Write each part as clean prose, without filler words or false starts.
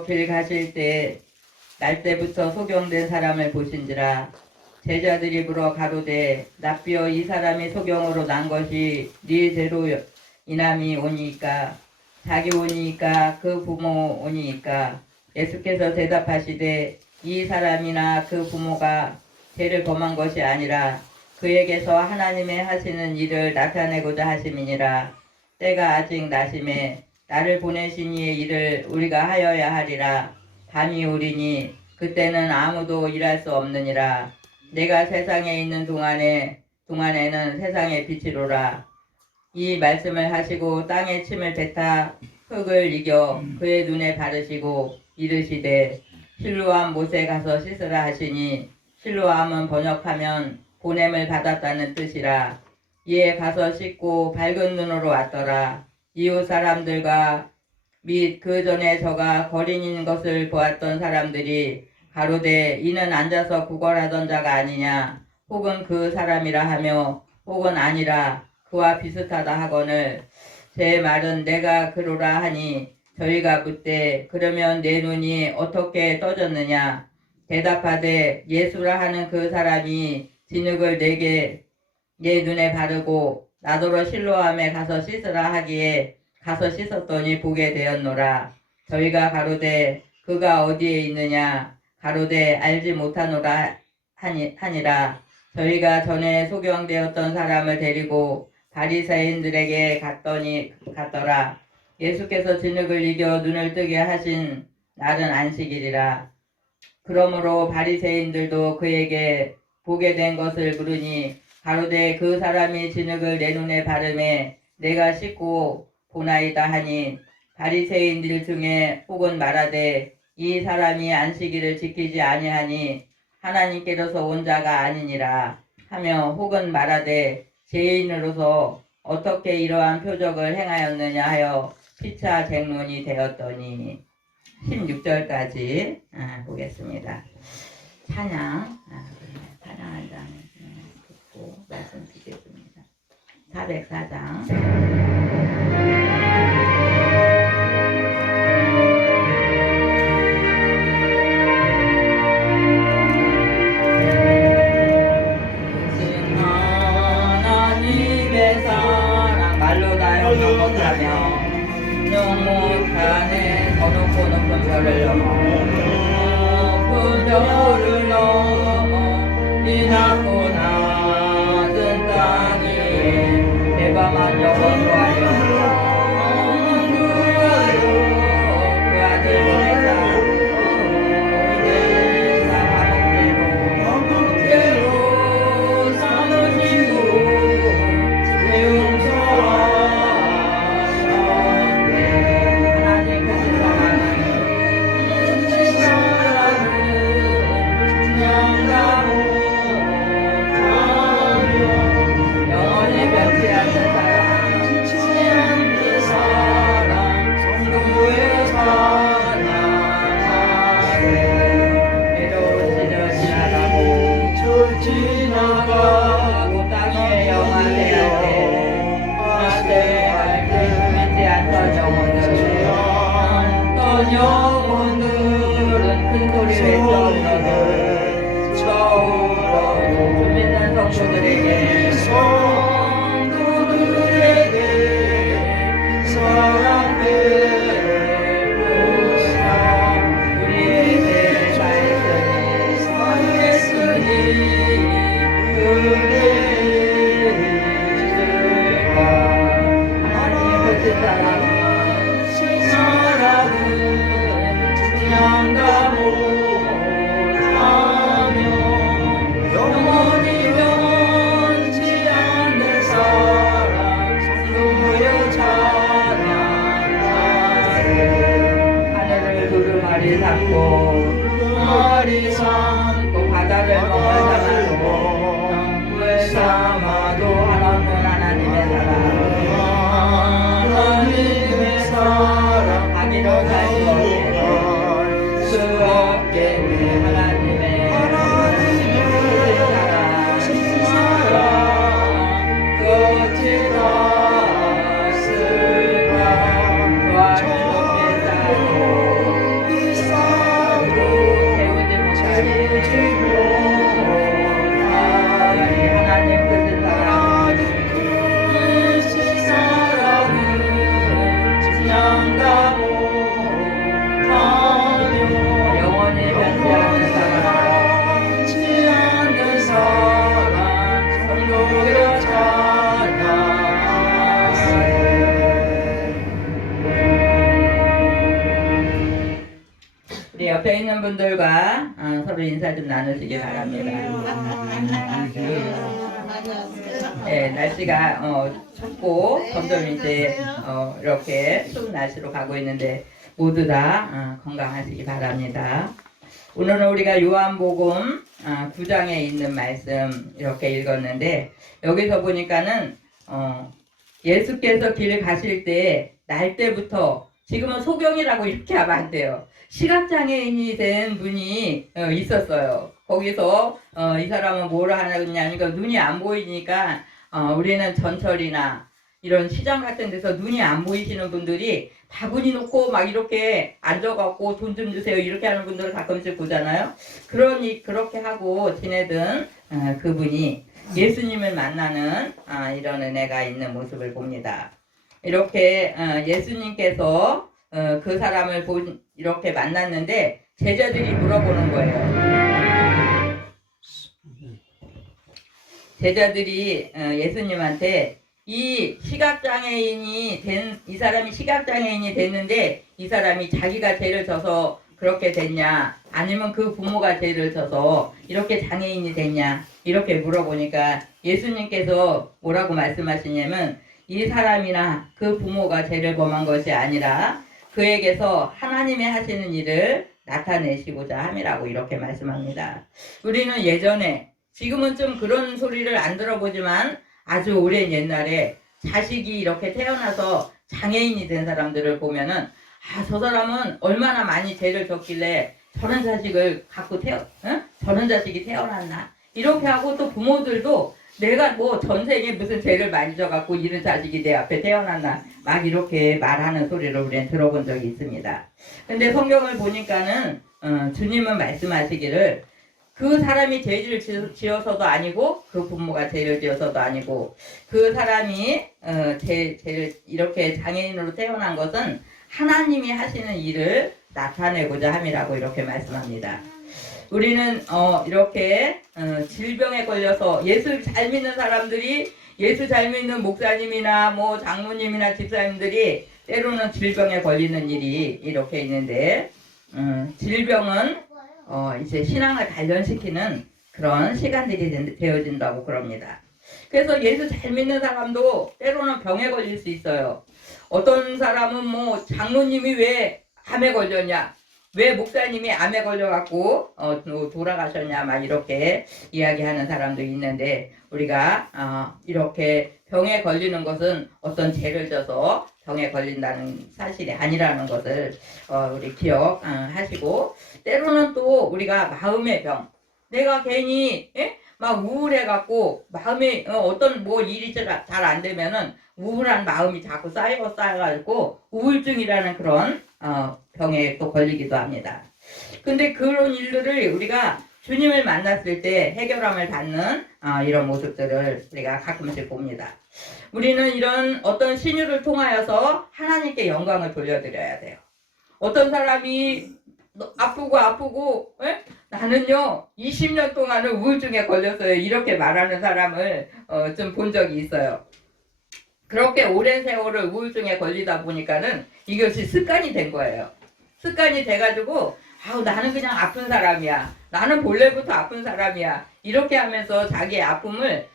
집으로 길 가실 때 날때부터 소경된 사람을 보신지라. 제자들이 물어 가로되 납비여 이 사람이 소경으로 난 것이 네 죄로 인함이 오니이까 자기 오니이까 그 부모 오니이까. 예수께서 대답하시되 이 사람이나 그 부모가 죄를 범한 것이 아니라 그에게서 하나님의 하시는 일을 나타내고자 하심이니라. 때가 아직 나심에 나를 보내신 이의 일을 우리가 하여야 하리라. 밤이 오리니 그때는 아무도 일할 수 없느니라. 내가 세상에 있는 동안에는 세상의 빛이로라. 이 말씀을 하시고 땅에 침을 뱉아 흙을 이겨 그의 눈에 바르시고 이르시되 실로암 못에 가서 씻으라 하시니, 실로암은 번역하면 보냄을 받았다는 뜻이라. 이에 가서 씻고 밝은 눈으로 왔더라. 이웃 사람들과 및 그 전에 저가 거린인 것을 보았던 사람들이 가로되 이는 앉아서 구걸하던 자가 아니냐, 혹은 그 사람이라 하며 혹은 아니라 그와 비슷하다 하거늘 제 말은 내가 그로라 하니, 저희가 묻되 그러면 내 눈이 어떻게 떠졌느냐. 대답하되 예수라 하는 그 사람이 진흙을 내 눈에 바르고 나더러 실로암에 가서 씻으라 하기에 가서 씻었더니 보게 되었노라. 저희가 가로되 그가 어디에 있느냐. 가로되 알지 못하노라 하니라. 저희가 전에 소경되었던 사람을 데리고 바리새인들에게 갔더라. 예수께서 진흙을 이겨 눈을 뜨게 하신 날은 안식일이라. 그러므로 바리새인들도 그에게 보게 된 것을 물으니 가로되 그 사람이 진흙을 내 눈에 바르매 내가 씻고 보나이다 하니, 바리새인들 중에 혹은 말하되 이 사람이 안식일을 지키지 아니하니 하나님께로서 온 자가 아니니라 하며, 혹은 말하되 죄인으로서 어떻게 이러한 표적을 행하였느냐 하여 피차 쟁론이 되었더니. 16절까지 보겠습니다. 찬양 한 장 듣고 말씀 드리겠습니다. 404장. 영못하네 더 높은 별을 넘어 높은 별을 넘어 이 낮고 낮은 땅 위에 대밤한 영혼도 하여 그 아들 보내사 감옥대로 삼으시고 영혼들은 큰 소리 외쳐오니 저울어 좀 있는 성도들에게 사랑 베푸사 우리의 대사했으니 그래 있을까. 하나님의 거친 사랑은 양가 못하며 영원히 변치 않는 사랑 성도여 찬양하세. 하늘을 두루마리 삼고 바다를 물 삼아도 한없는 하나님의 사랑 하기로 살고 수 없겠네. 하나님의 사랑 끝이 닿았을까. 또한 높게 쌓고 우리 옆에 있는 분들과 서로 인사 좀 나누시기 바랍니다. 네, 날씨가 춥고 점점 이제 이렇게 추운 날씨로 가고 있는데 모두 다 건강하시기 바랍니다. 오늘은 우리가 요한복음 9장에 있는 말씀 이렇게 읽었는데 여기서 보니까는 예수께서 길 가실 때 날 때부터 지금은 소경이라고 이렇게 하면 안 돼요. 시각장애인이 된 분이 있었어요. 거기서 이 사람은 뭐라 하냐니까 눈이 안 보이니까 우리는 전철이나 이런 시장 같은 데서 눈이 안 보이시는 분들이 바구니 놓고 막 이렇게 앉아갖고 돈 좀 주세요 이렇게 하는 분들을 가끔씩 보잖아요. 그렇게 하고 지내던 그분이 예수님을 만나는 이런 은혜가 있는 모습을 봅니다. 이렇게 예수님께서 그 사람을 이렇게 만났는데 제자들이 물어보는 거예요. 제자들이 예수님한테 이 사람이 시각장애인이 됐는데 이 사람이 자기가 죄를 져서 그렇게 됐냐 아니면 그 부모가 죄를 져서 이렇게 장애인이 됐냐 이렇게 물어보니까 예수님께서 뭐라고 말씀하시냐면 이 사람이나 그 부모가 죄를 범한 것이 아니라 그에게서 하나님의 하시는 일을 나타내시고자 함이라고 이렇게 말씀합니다. 우리는 예전에 지금은 좀 그런 소리를 안 들어보지만 아주 오랜 옛날에 자식이 이렇게 태어나서 장애인이 된 사람들을 보면은 저 사람은 얼마나 많이 죄를 졌길래 저런 자식을 갖고 저런 자식이 태어났나 이렇게 하고 또 부모들도 내가 뭐 전생에 무슨 죄를 많이 져갖고 이런 자식이 내 앞에 태어났나 막 이렇게 말하는 소리를 우리는 들어본 적이 있습니다. 근데 성경을 보니까는 주님은 말씀하시기를 그 사람이 죄를 지어서도 아니고 그 부모가 죄를 지어서도 아니고 그 사람이 죄를 이렇게 장애인으로 태어난 것은 하나님이 하시는 일을 나타내고자 함이라고 이렇게 말씀합니다. 우리는 이렇게 질병에 걸려서 예수 잘 믿는 사람들이 예수 잘 믿는 목사님이나 뭐 장로님이나 집사님들이 때로는 질병에 걸리는 일이 이렇게 있는데 질병은 이제 신앙을 단련시키는 그런 시간들이 되어진다고 그럽니다. 그래서 예수 잘 믿는 사람도 때로는 병에 걸릴 수 있어요. 어떤 사람은 뭐 장로님이 왜 암에 걸렸냐 왜 목사님이 암에 걸려갖고 돌아가셨냐 막 이렇게 이야기하는 사람도 있는데 우리가 이렇게 병에 걸리는 것은 어떤 죄를 져서 병에 걸린다는 사실이 아니라는 것을 우리 기억하시고 때로는 또 우리가 마음의 병 내가 괜히 막 우울해갖고 마음에 어떤 뭐 일이 잘 안 되면은 우울한 마음이 자꾸 쌓여가지고 우울증이라는 그런 병에 또 걸리기도 합니다. 근데 그런 일들을 우리가 주님을 만났을 때 해결함을 받는 이런 모습들을 우리가 가끔씩 봅니다. 우리는 이런 어떤 신유를 통하여서 하나님께 영광을 돌려드려야 돼요. 어떤 사람이 아프고 나는요 20년 동안은 우울증에 걸렸어요 이렇게 말하는 사람을 좀 본 적이 있어요. 그렇게 오랜 세월을 우울증에 걸리다 보니까는 이것이 습관이 된 거예요. 습관이 돼가지고 나는 그냥 아픈 사람이야. 나는 본래부터 아픈 사람이야. 이렇게 하면서 자기의 아픔을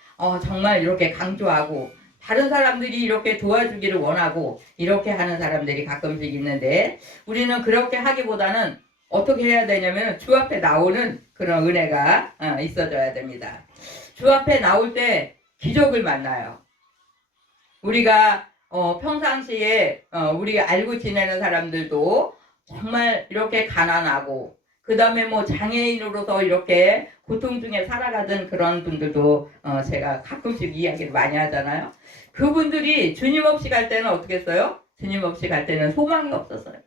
정말 이렇게 강조하고 다른 사람들이 이렇게 도와주기를 원하고 이렇게 하는 사람들이 가끔씩 있는데 우리는 그렇게 하기보다는 어떻게 해야 되냐면 주 앞에 나오는 그런 은혜가 있어줘야 됩니다. 주 앞에 나올 때 기적을 만나요. 우리가 평상시에 우리 알고 지내는 사람들도 정말 이렇게 가난하고 그 다음에 뭐 장애인으로서 이렇게 고통 중에 살아가던 그런 분들도 제가 가끔씩 이야기를 많이 하잖아요. 그분들이 주님 없이 갈 때는 어떻게 했어요? 주님 없이 갈 때는 소망이 없었어요.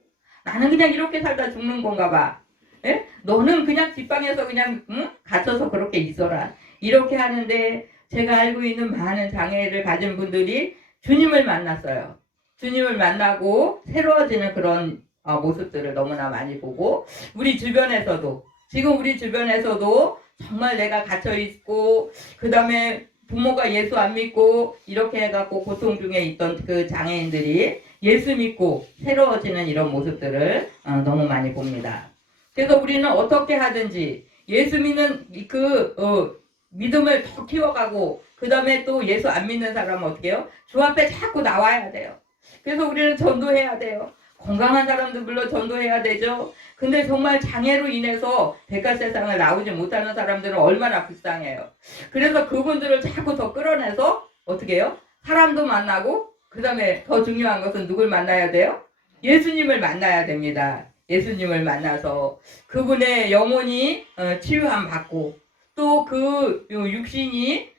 나는 그냥 이렇게 살다 죽는 건가 봐. 에? 너는 그냥 뒷방에서 그냥 갇혀서 그렇게 있어라. 이렇게 하는데 제가 알고 있는 많은 장애를 가진 분들이 주님을 만났어요. 주님을 만나고 새로워지는 그런 모습들을 너무나 많이 보고 우리 주변에서도 지금 우리 주변에서도 정말 내가 갇혀있고 그 다음에 부모가 예수 안 믿고 이렇게 해갖고 고통 중에 있던 그 장애인들이 예수 믿고 새로워지는 이런 모습들을 너무 많이 봅니다. 그래서 우리는 어떻게 하든지 예수 믿는 믿음을 더 키워가고, 그 다음에 또 예수 안 믿는 사람은 어떻게 해요? 주 앞에 자꾸 나와야 돼요. 그래서 우리는 전도해야 돼요. 건강한 사람들 물론 전도해야 되죠. 근데 정말 장애로 인해서 백화세상을 나오지 못하는 사람들은 얼마나 불쌍해요. 그래서 그분들을 자꾸 더 끌어내서 어떻게 해요? 사람도 만나고, 그 다음에 더 중요한 것은 누굴 만나야 돼요? 예수님을 만나야 됩니다. 예수님을 만나서 그분의 영혼이 치유함 받고, 또 그 육신이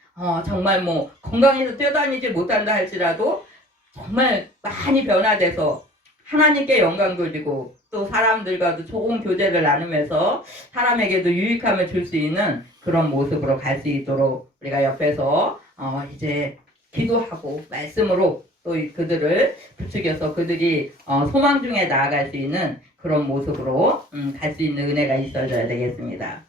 정말 뭐 건강해서 뛰어다니지 못한다 할지라도 정말 많이 변화돼서 하나님께 영광 돌리고, 또 사람들과도 좋은 교제를 나누면서 사람에게도 유익함을 줄 수 있는 그런 모습으로 갈 수 있도록 우리가 옆에서 이제 기도하고 말씀으로 또 그들을 부추겨서 그들이 소망 중에 나아갈 수 있는 그런 모습으로 갈 수 있는 은혜가 있어져야 되겠습니다.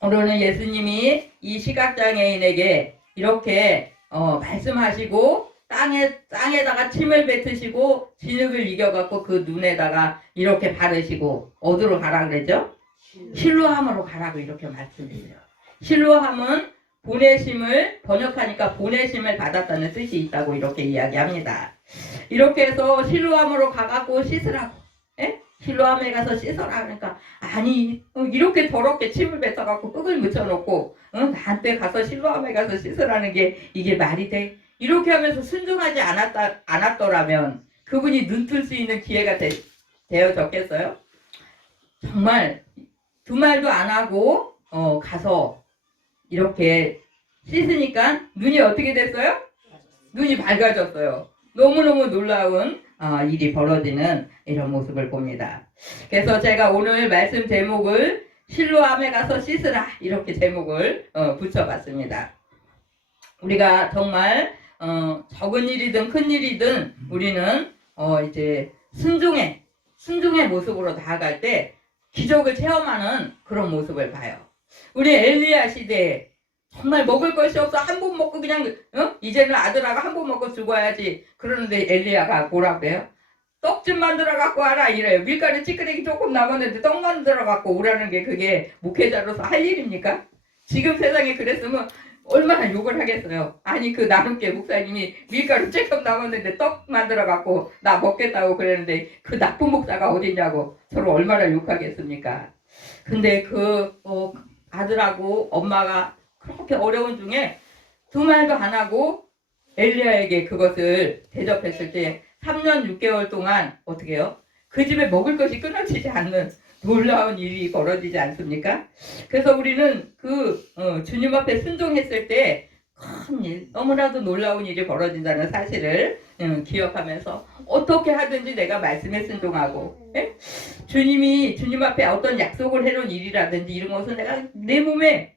오늘은 예수님이 이 시각장애인에게 이렇게 말씀하시고 땅에다가 침을 뱉으시고 진흙을 이겨갖고 그 눈에다가 이렇게 바르시고 어디로 가라 그랬죠? 실로함으로 가라고 이렇게 말씀드려요. 실로함은 보내심을 번역하니까 보내심을 받았다는 뜻이 있다고 이렇게 이야기합니다. 이렇게 해서 실로함으로 가갖고 씻으라고. 에? 실로함에 가서 씻어라 그러니까 아니 이렇게 더럽게 침을 뱉어갖고 흙을 묻혀놓고 나한테 가서 실로함에 가서 씻으라는 게 이게 말이 돼? 이렇게 하면서 순종하지 않았더라면 그분이 눈뜰 수 있는 기회가 되어졌겠어요? 정말 두 말도 안 하고 가서 이렇게 씻으니까 눈이 어떻게 됐어요? 눈이 밝아졌어요. 너무너무 놀라운 일이 벌어지는 이런 모습을 봅니다. 그래서 제가 오늘 말씀 제목을 실로암에 가서 씻으라 이렇게 제목을 붙여봤습니다. 우리가 정말 적은 일이든 큰 일이든 우리는 이제 순종의 모습으로 나아갈 때 기적을 체험하는 그런 모습을 봐요. 우리 엘리야 시대에 정말 먹을 것이 없어 한 번 먹고 그냥 이제는 아들아가 한 번 먹고 죽어야지 그러는데 엘리야가 뭐라고 해요? 떡 좀 만들어 갖고 와라 이래요. 밀가루 찌끄레기 조금 남았는데 떡 만들어 갖고 오라는 게 그게 목회자로서 할 일입니까? 지금 세상에 그랬으면 얼마나 욕을 하겠어요. 아니 그 나눔계 목사님이 밀가루 조금 남았는데 떡 만들어 갖고 나 먹겠다고 그랬는데 그 나쁜 목사가 어딨냐고 서로 얼마나 욕하겠습니까? 근데 그 아들하고 엄마가 그렇게 어려운 중에 두 말도 안 하고 엘리야에게 그것을 대접했을 때 3년 6개월 동안 어떻게 해요? 그 집에 먹을 것이 끊어지지 않는 놀라운 일이 벌어지지 않습니까? 그래서 우리는 주님 앞에 순종했을 때 큰 일, 너무나도 놀라운 일이 벌어진다는 사실을 기억하면서 어떻게 하든지 내가 말씀에 순종하고 주님 앞에 어떤 약속을 해놓은 일이라든지 이런 것은 내가 내 몸에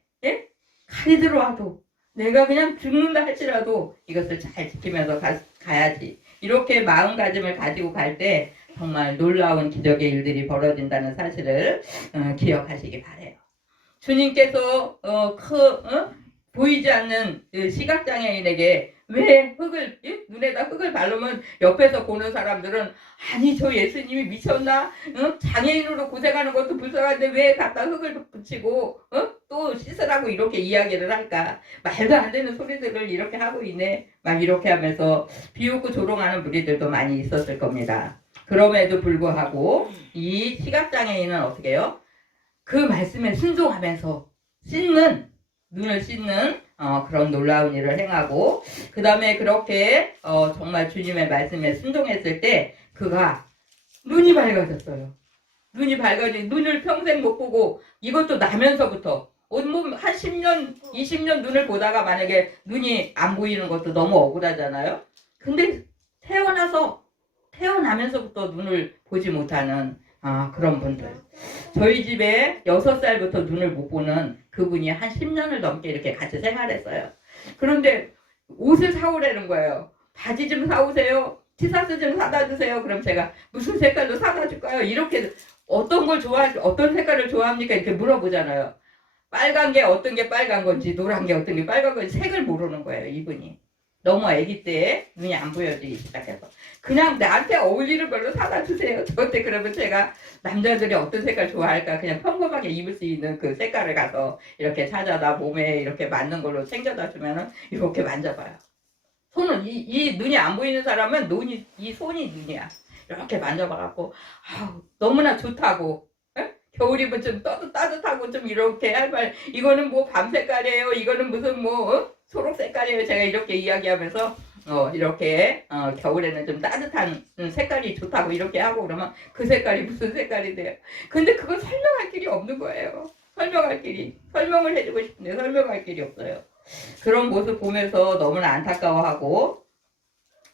칼이 들어와도 내가 그냥 죽는다 할지라도 이것을 잘 지키면서 가야지. 이렇게 마음가짐을 가지고 갈 때 정말 놀라운 기적의 일들이 벌어진다는 사실을 기억하시기 바래요. 주님께서 보이지 않는 시각장애인에게 왜 눈에다 흙을 바르면 옆에서 보는 사람들은 아니 저 예수님이 미쳤나? 장애인으로 고생하는 것도 불쌍한데 왜 갖다 흙을 붙이고 또 씻으라고 이렇게 이야기를 할까? 말도 안 되는 소리들을 이렇게 하고 있네. 막 이렇게 하면서 비웃고 조롱하는 무리들도 많이 있었을 겁니다. 그럼에도 불구하고 이 시각장애인은 어떻게 해요? 그 말씀에 순종하면서 눈을 씻는 그런 놀라운 일을 행하고 그 다음에 그렇게 정말 주님의 말씀에 순종했을 때 그가 눈이 밝아졌어요. 눈이 밝아진 눈을 평생 못 보고 이것도 나면서부터 온몸 한 10년 20년 눈을 보다가 만약에 눈이 안 보이는 것도 너무 억울하잖아요. 근데 태어나면서부터 눈을 보지 못하는 그런 분들. 저희 집에 6살부터 눈을 못 보는 그분이 한 10년을 넘게 이렇게 같이 생활했어요. 그런데 옷을 사오라는 거예요. 바지 좀 사오세요. 티셔츠 좀 사다 주세요. 그럼 제가 무슨 색깔로 사다 줄까요? 이렇게 어떤 색깔을 좋아합니까? 이렇게 물어보잖아요. 빨간 게 어떤 게 빨간 건지 노란 게 어떤 게 빨간 건지 색을 모르는 거예요. 이분이. 너무 아기 때 눈이 안 보여지기 시작해서 그냥 나한테 어울리는 걸로 사다 주세요. 저한테 그러면 제가 남자들이 어떤 색깔 좋아할까 그냥 평범하게 입을 수 있는 그 색깔을 가서 이렇게 찾아다 몸에 이렇게 맞는 걸로 챙겨다 주면은 이렇게 만져봐요. 손은 이 눈이 안 보이는 사람은 이 손이 눈이야. 이렇게 만져봐갖고 너무나 좋다고. 에? 겨울이면 좀 따뜻하고 좀 이렇게 할 말. 이거는 뭐 밤 색깔이에요. 이거는 무슨 뭐 초록 색깔이에요. 제가 이렇게 이야기하면서 이렇게 겨울에는 좀 따뜻한 색깔이 좋다고 이렇게 하고 그러면 그 색깔이 무슨 색깔이 돼요. 근데 그걸 설명할 길이 없는 거예요. 설명을 해주고 싶은데 설명할 길이 없어요. 그런 모습 보면서 너무나 안타까워하고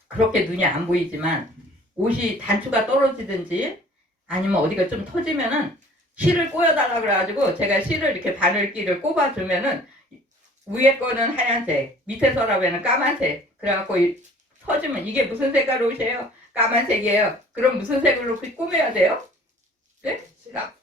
그렇게 눈이 안 보이지만 옷이 단추가 떨어지든지 아니면 어디가 좀 터지면은 실을 꽂아달라 그래가지고 제가 실을 이렇게 바늘끼를 꼽아주면은 위에 거는 하얀색, 밑에 서랍에는 까만색. 그래갖고 터지면 이게 무슨 색깔 옷이에요? 까만색이에요. 그럼 무슨 색으로 꾸며야 돼요? 네?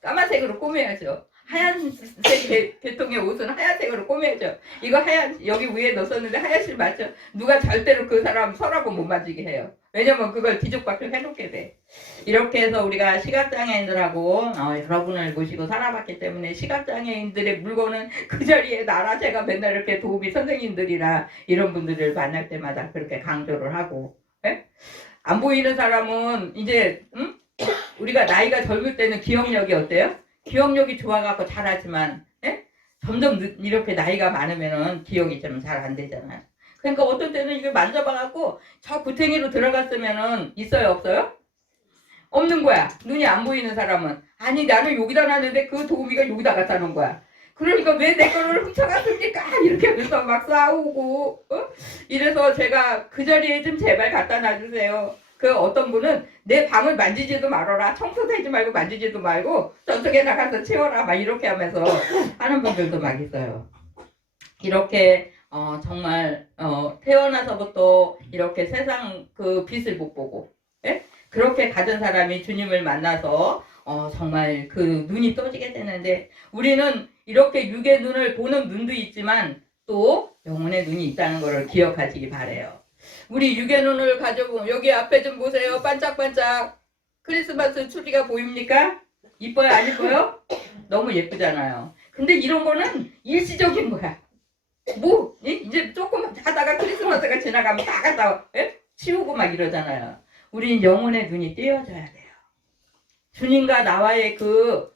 까만색으로 꾸며야죠. 하얀색 계통의 옷은 하얀색으로 꾸며야죠. 이거 여기 위에 넣었는데 하얀 실 맞죠? 누가 절대로 그 사람 서랍은 못 만지게 해요. 왜냐면 그걸 뒤죽박죽 해놓게 돼. 이렇게 해서 우리가 시각장애인들하고 여러분을 모시고 살아봤기 때문에 시각장애인들의 물건은 그 자리에 놔라. 제가 맨날 이렇게 도우미 선생님들이나 이런 분들을 만날 때마다 그렇게 강조를 하고. 에? 안 보이는 사람은 이제 우리가 나이가 젊을 때는 기억력이 어때요? 기억력이 좋아갖고 잘하지만 점점 이렇게 나이가 많으면은 기억이 좀 잘 안 되잖아요. 그러니까 어떤 때는 이걸 만져봐갖고 저 구탱이로 들어갔으면은 있어요 없어요? 없는 거야. 눈이 안 보이는 사람은. 아니 나는 여기다 놨는데 그 도우미가 여기다 갖다 놓은 거야. 그러니까 왜 내 거를 훔쳐갔습니까? 이렇게 하면서 막 싸우고 이래서 제가 그 자리에 좀 제발 갖다 놔주세요. 그 어떤 분은 내 방을 만지지도 말아라. 청소되지 말고 만지지도 말고 저쪽에 나가서 치워라. 막 이렇게 하면서 하는 분들도 막 있어요. 이렇게 정말 태어나서부터 이렇게 세상 그 빛을 못 보고 그렇게 가진 사람이 주님을 만나서 정말 그 눈이 떠지게 되는데 우리는 이렇게 육의 눈을 보는 눈도 있지만 또 영혼의 눈이 있다는 것을 기억하시기 바래요. 우리 육의 눈을 가지고 여기 앞에 좀 보세요. 반짝반짝 크리스마스 트리가 보입니까? 이뻐요 안 이뻐요? 너무 예쁘잖아요. 근데 이런 거는 일시적인 거야. 뭐 이제 조금 하다가 크리스마스가 지나가면 다 갖다 치우고 막 이러잖아요. 우린 영혼의 눈이 띄어져야 돼요. 주님과 나와의 그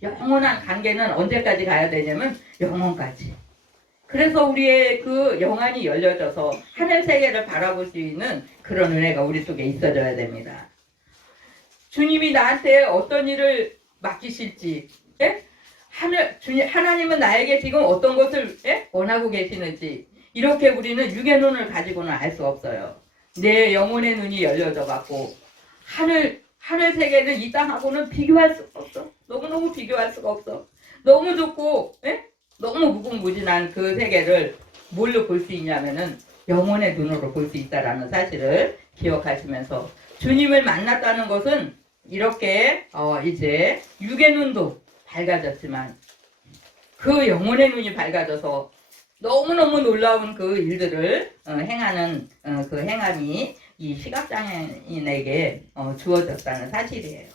영원한 관계는 언제까지 가야 되냐면 영원까지. 그래서 우리의 그 영안이 열려져서 하늘 세계를 바라볼 수 있는 그런 은혜가 우리 속에 있어져야 됩니다. 주님이 나한테 어떤 일을 맡기실지, 하나님은 나에게 지금 어떤 것을 원하고 계시는지 이렇게 우리는 육의 눈을 가지고는 알 수 없어요. 내 영혼의 눈이 열려져 갖고 하늘 세계는 이 땅하고는 비교할 수가 없어. 너무너무 비교할 수가 없어. 너무 좋고 너무 무궁무진한 그 세계를 뭘로 볼 수 있냐면은 영혼의 눈으로 볼 수 있다라는 사실을 기억하시면서 주님을 만났다는 것은 이렇게 이제 육의 눈도 밝아졌지만 그 영혼의 눈이 밝아져서 너무너무 놀라운 그 일들을 행하는 그 행함이 이 시각장애인에게 주어졌다는 사실이에요.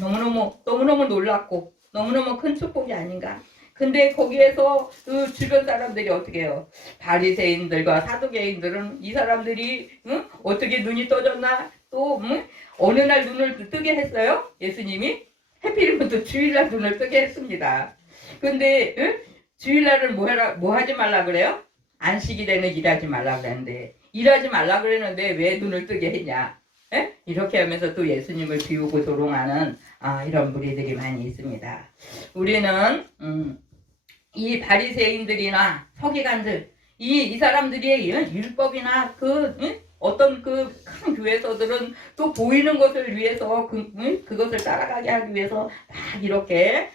너무너무 놀랍고 너무너무 큰 축복이 아닌가. 근데 거기에서 그 주변 사람들이 어떻게 해요? 바리새인들과 사두개인들은 이 사람들이 어떻게 눈이 떠졌나? 또 어느 날 눈을 뜨게 했어요? 예수님이 해필이면 또 주일날 눈을 뜨게 했습니다. 근데 주일날은 뭐 하지 말라 그래요? 안식일에는 일하지 말라 그랬는데 일하지 말라 그랬는데 왜 눈을 뜨게 했냐? 이렇게 하면서 또 예수님을 비우고 조롱하는 이런 무리들이 많이 있습니다. 우리는 이 바리새인들이나 서기관들 이 사람들이 율법이나 어떤 그 큰 교회에서들은 또 보이는 것을 위해서 그것을 따라가게 하기 위해서 막 이렇게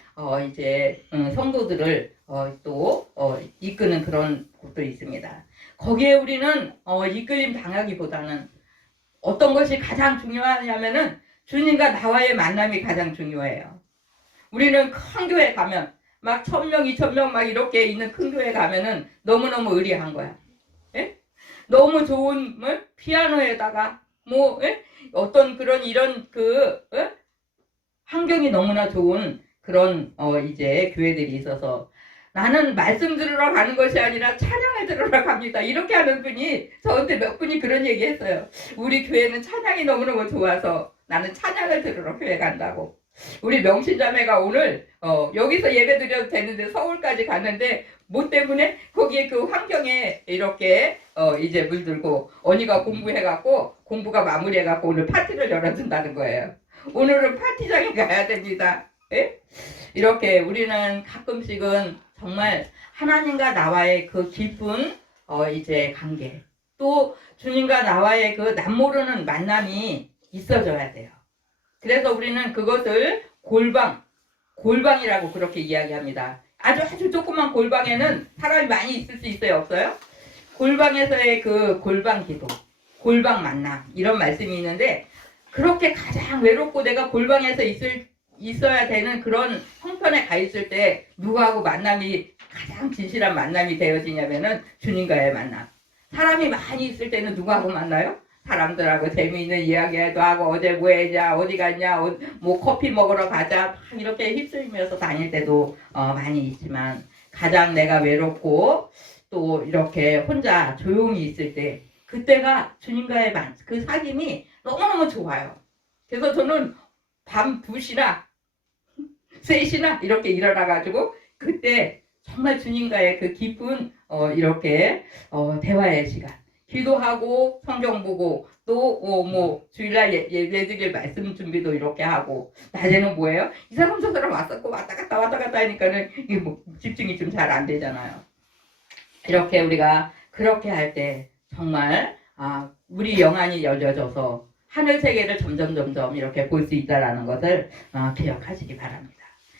이제 성도들을 또 이끄는 그런 곳도 있습니다. 거기에 우리는 이끌림 당하기보다는 어떤 것이 가장 중요하냐면은 주님과 나와의 만남이 가장 중요해요. 우리는 큰 교회 가면 막 1000명, 2000명 막 이렇게 있는 큰 교회 가면은 너무너무 의리한 거야. 예? 너무 좋은 피아노에다가 뭐 어떤 그런 이런 환경이 너무나 좋은 그런 이제 교회들이 있어서 나는 말씀 들으러 가는 것이 아니라 찬양을 들으러 갑니다. 이렇게 하는 분이 저한테 몇 분이 그런 얘기 했어요. 우리 교회는 찬양이 너무너무 좋아서 나는 찬양을 들으러 교회 간다고. 우리 명신자매가 오늘 여기서 예배 드려도 되는데 서울까지 갔는데 뭐 때문에 거기에 그 환경에 이렇게 이제 물들고 언니가 공부해갖고 공부가 마무리해갖고 오늘 파티를 열어준다는 거예요. 오늘은 파티장에 가야 됩니다. 예? 이렇게 우리는 가끔씩은 정말 하나님과 나와의 그 깊은 이제 관계, 또 주님과 나와의 그 남모르는 만남이 있어져야 돼요. 그래서 우리는 그것을 골방이라고 그렇게 이야기합니다. 아주 조그만 골방에는 사람이 많이 있을 수 있어요, 없어요? 골방에서의 그 골방 기도, 골방 만남 이런 말씀이 있는데 그렇게 가장 외롭고 내가 골방에서 있어야 되는 그런 형편에 가 있을 때 누구하고 만남이 가장 진실한 만남이 되어지냐면은 주님과의 만남. 사람이 많이 있을 때는 누구하고 만나요? 사람들하고 재미있는 이야기도 하고 어제 뭐 했냐 어디 갔냐 뭐 커피 먹으러 가자 막 이렇게 휩쓸리면서 다닐 때도 많이 있지만 가장 내가 외롭고 또 이렇게 혼자 조용히 있을 때 그때가 주님과의 그 사귐이 너무너무 좋아요. 그래서 저는 밤 2시나 3시나 이렇게 일어나가지고 그때 정말 주님과의 그 깊은 이렇게 대화의 시간 기도하고 성경 보고 또 뭐 주일날 예배드릴 말씀 준비도 이렇게 하고 낮에는 뭐예요? 이 사람 저 사람 왔었고 왔다 갔다 하니까는 이게 뭐 집중이 좀 잘 안 되잖아요. 이렇게 우리가 그렇게 할 때 정말 우리 영안이 열려져서 하늘 세계를 점점 이렇게 볼 수 있다라는 것을 기억하시기 바랍니다.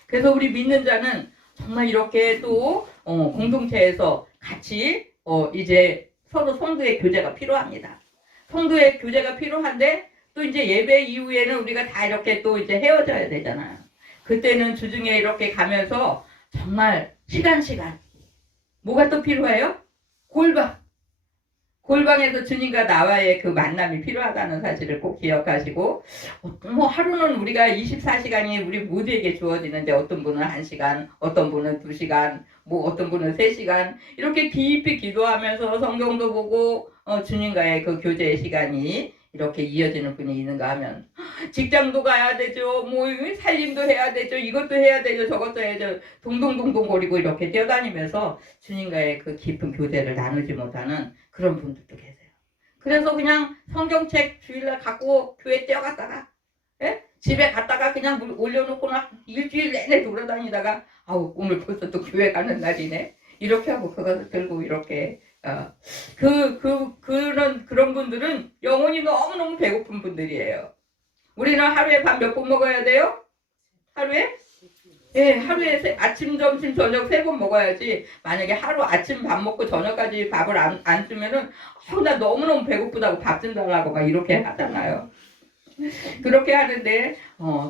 그래서 우리 믿는 자는 정말 이렇게 또 공동체에서 같이 이제 서로 성도의 교제가 필요합니다. 성도의 교제가 필요한데 또 이제 예배 이후에는 우리가 다 이렇게 또 이제 헤어져야 되잖아요. 그때는 주중에 이렇게 가면서 정말 시간 뭐가 또 필요해요? 골방에서 주님과 나와의 그 만남이 필요하다는 사실을 꼭 기억하시고 뭐 하루는 우리가 24시간이 우리 모두에게 주어지는데 어떤 분은 1시간, 어떤 분은 2시간, 뭐 어떤 분은 3시간 이렇게 깊이 기도하면서 성경도 보고 주님과의 그 교제의 시간이 이렇게 이어지는 분이 있는가 하면 직장도 가야 되죠. 뭐 살림도 해야 되죠. 이것도 해야 되죠. 저것도 해야죠. 동동동동 거리고 이렇게 뛰어다니면서 주님과의 그 깊은 교제를 나누지 못하는 그런 분들도 계세요. 그래서 그냥 성경책 주일날 갖고 교회 뛰어갔다가 집에 갔다가 그냥 올려놓고 일주일 내내 돌아다니다가 오늘 벌써 또 교회 가는 날이네. 이렇게 하고 그것을 들고 이렇게 그런 분들은 영혼이 너무너무 배고픈 분들이에요. 우리는 하루에 밥 몇 번 먹어야 돼요? 하루에? 예, 하루에 아침, 점심, 저녁 3번 먹어야지. 만약에 하루 아침 밥 먹고 저녁까지 밥을 안 주면은 나 너무너무 배고프다고 밥 좀 달라고 막 이렇게 하잖아요. 그렇게 하는데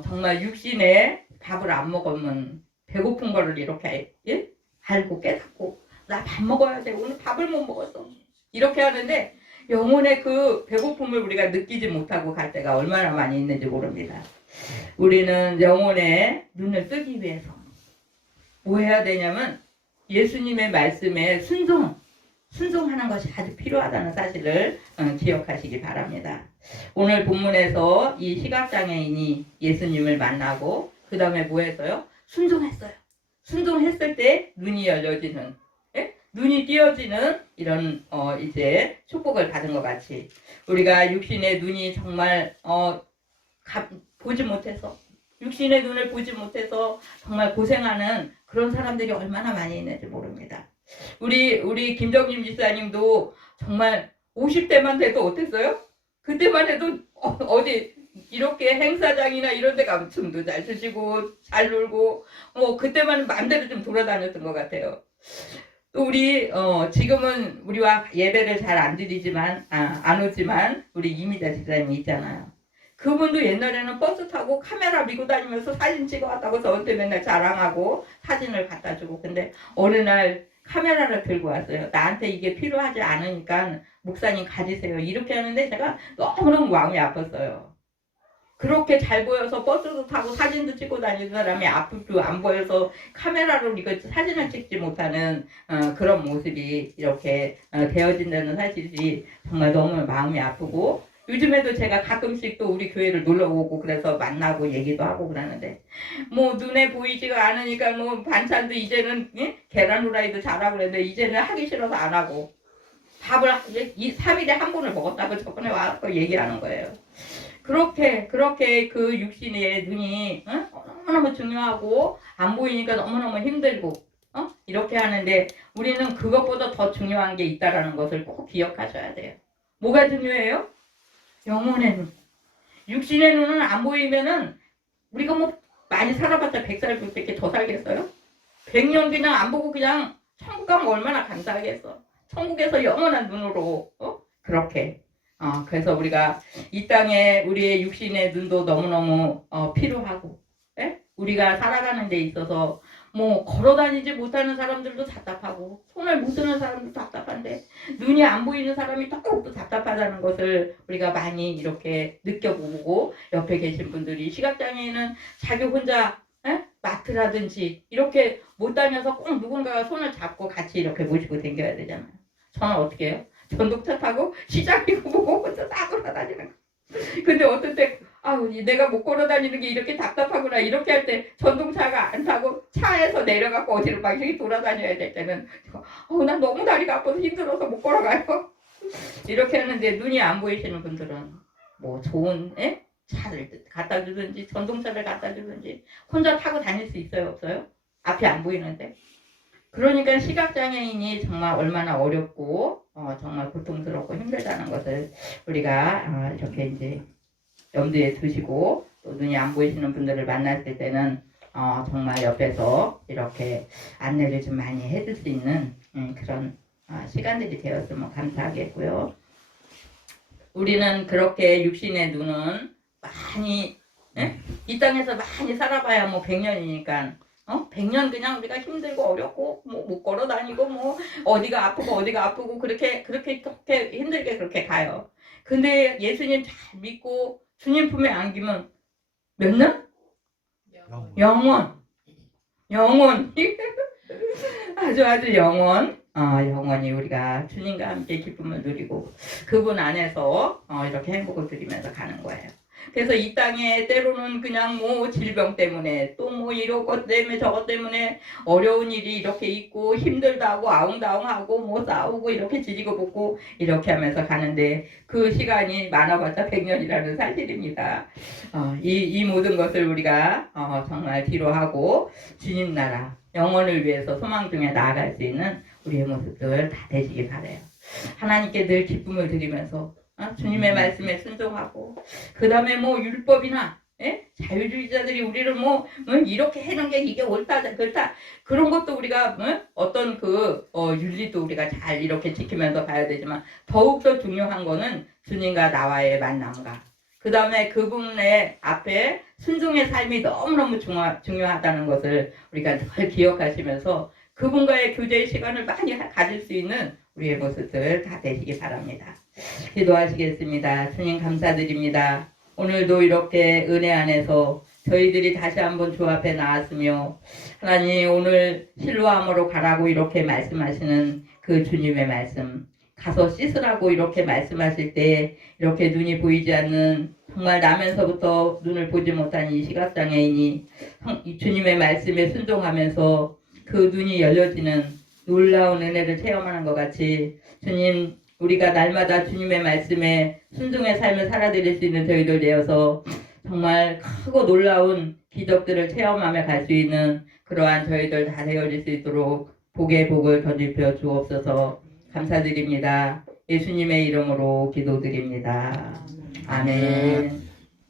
정말 육신에 밥을 안 먹으면 배고픈 거를 이렇게 알고 깨닫고 나 밥 먹어야 돼. 오늘 밥을 못 먹었어. 이렇게 하는데 영혼의 그 배고픔을 우리가 느끼지 못하고 갈 때가 얼마나 많이 있는지 모릅니다. 우리는 영혼의 눈을 뜨기 위해서 뭐 해야 되냐면 예수님의 말씀에 순종하는 것이 아주 필요하다는 사실을 기억하시기 바랍니다. 오늘 본문에서 이 시각장애인이 예수님을 만나고 그 다음에 뭐 했어요? 순종했어요. 순종했을 때 눈이 열려지는 눈이 띄어지는 이런 이제 축복을 받은 것 같이 우리가 육신의 눈이 정말 보지 못해서 육신의 눈을 보지 못해서 정말 고생하는 그런 사람들이 얼마나 많이 있는지 모릅니다. 우리 김정림 지사님도 정말 50대만 돼도 어땠어요? 그때만 해도 어디 이렇게 행사장이나 이런 데 가면 춤도 잘 추시고 잘 놀고 그때만 마음대로 좀 돌아다녔던 것 같아요. 또 우리 지금은 우리와 예배를 잘 안 드리지만 안 오지만 우리 이미자 집사님이 있잖아요. 그분도 옛날에는 버스 타고 카메라 밀고 다니면서 사진 찍어왔다고 저한테 맨날 자랑하고 사진을 갖다 주고 근데 어느 날 카메라를 들고 왔어요. 나한테 이게 필요하지 않으니까 목사님 가지세요. 이렇게 하는데 제가 너무너무 마음이 아팠어요. 그렇게 잘 보여서 버스도 타고 사진도 찍고 다니는 사람이 앞도 안 보여서 카메라로 이거 사진을 찍지 못하는 그런 모습이 이렇게 되어진다는 사실이 정말 너무 마음이 아프고, 요즘에도 제가 가끔씩 또 우리 교회를 놀러 오고 그래서 만나고 얘기도 하고 그러는데, 뭐 눈에 보이지가 않으니까 뭐 반찬도 이제는 계란 후라이도 잘하고 그랬는데 이제는 하기 싫어서 안 하고, 밥을 3일에 한 번을 먹었다고 저번에 와서 얘기하는 거예요. 그렇게 그 육신의 눈이 너무너무 중요하고 안 보이니까 너무너무 힘들고 이렇게 하는데, 우리는 그것보다 더 중요한 게 있다라는 것을 꼭 기억하셔야 돼요. 뭐가 중요해요? 영혼의 눈. 육신의 눈은 안 보이면은 우리가 뭐 많이 살아봤자 100살 그렇게 더 살겠어요? 100년 그냥 안 보고 그냥 천국 가면 얼마나 감사하겠어. 천국에서 영원한 눈으로 그렇게 그래서 우리가 이 땅에 우리의 육신의 눈도 너무너무 필요하고, 우리가 살아가는 데 있어서 뭐 걸어다니지 못하는 사람들도 답답하고 손을 못 쓰는 사람도 답답한데 눈이 안 보이는 사람이 더욱더 답답하다는 것을 우리가 많이 이렇게 느껴보고, 옆에 계신 분들이 시각장애인은 자기 혼자 마트라든지 이렇게 못 다녀서 꼭 누군가가 손을 잡고 같이 이렇게 모시고 다녀야 되잖아요. 저는 어떻게 해요? 전동차 타고 시장이고 뭐고 혼자 다 돌아다니는 거. 근데 어떤 때 내가 못 걸어다니는 게 이렇게 답답하구나 이렇게 할 때 전동차가 안 타고 차에서 내려가고 어디로 막 이렇게 돌아다녀야 될 때는 난 너무 다리가 아파서 힘들어서 못 걸어가요. 이렇게 하는데, 눈이 안 보이시는 분들은 뭐 좋은 차를 갖다 주든지 전동차를 갖다 주든지 혼자 타고 다닐 수 있어요, 없어요? 앞이 안 보이는데. 그러니까 시각장애인이 정말 얼마나 어렵고 정말 고통스럽고 힘들다는 것을 우리가 이렇게 이제 염두에 두시고, 또 눈이 안 보이시는 분들을 만났을 때는 정말 옆에서 이렇게 안내를 좀 많이 해줄 수 있는 그런 시간들이 되었으면 감사하겠고요. 우리는 그렇게 육신의 눈은 많이 이 땅에서 많이 살아봐야 뭐 100년이니까 100년 그냥 우리가 힘들고 어렵고 뭐 못 걸어 다니고 뭐 어디가 아프고 그렇게 힘들게 그렇게 가요. 근데 예수님 잘 믿고 주님 품에 안기면 몇 년? 영원 아주 영원히 우리가 주님과 함께 기쁨을 누리고 그분 안에서 이렇게 행복을 누리면서 가는 거예요. 그래서 이 땅에 때로는 그냥 뭐 질병 때문에 또 뭐 이런 것 때문에 저것 때문에 어려운 일이 이렇게 있고 힘들다고 아웅다웅하고 뭐 싸우고 이렇게 지지고 볶고 이렇게 하면서 가는데, 그 시간이 많아봤자 100년이라는 사실입니다. 이 모든 것을 우리가 정말 뒤로 하고 주님 나라 영혼을 위해서 소망 중에 나아갈 수 있는 우리의 모습들 다 되시기 바라요. 하나님께 늘 기쁨을 드리면서 주님의 말씀에 순종하고, 그 다음에 뭐 율법이나 자유주의자들이 우리를 뭐 이렇게 해놓은 게 이게 옳다 그렇다 그런 것도 우리가 어떤 윤리도 우리가 잘 이렇게 지키면서 가야 되지만, 더욱더 중요한 거는 주님과 나와의 만남과 그 다음에 그분의 앞에 순종의 삶이 너무너무 중요하다는 것을 우리가 늘 기억하시면서 그분과의 교제의 시간을 많이 가질 수 있는 우리의 모습들 다 되시기 바랍니다. 기도하시겠습니다. 주님 감사드립니다. 오늘도 이렇게 은혜 안에서 저희들이 다시 한번 주 앞에 나왔으며, 하나님 오늘 실로암으로 가라고 이렇게 말씀하시는 그 주님의 말씀, 가서 씻으라고 이렇게 말씀하실 때 이렇게 눈이 보이지 않는, 정말 나면서부터 눈을 보지 못한 이 시각장애인이 이 주님의 말씀에 순종하면서 그 눈이 열려지는 놀라운 은혜를 체험하는 것 같이, 주님 우리가 날마다 주님의 말씀에 순종의 삶을 살아드릴 수 있는 저희들 되어서 정말 크고 놀라운 기적들을 체험하며 갈 수 있는 그러한 저희들 다 되어질 수 있도록 복의 복을 덧입혀 주옵소서. 감사드립니다. 예수님의 이름으로 기도드립니다. 아멘.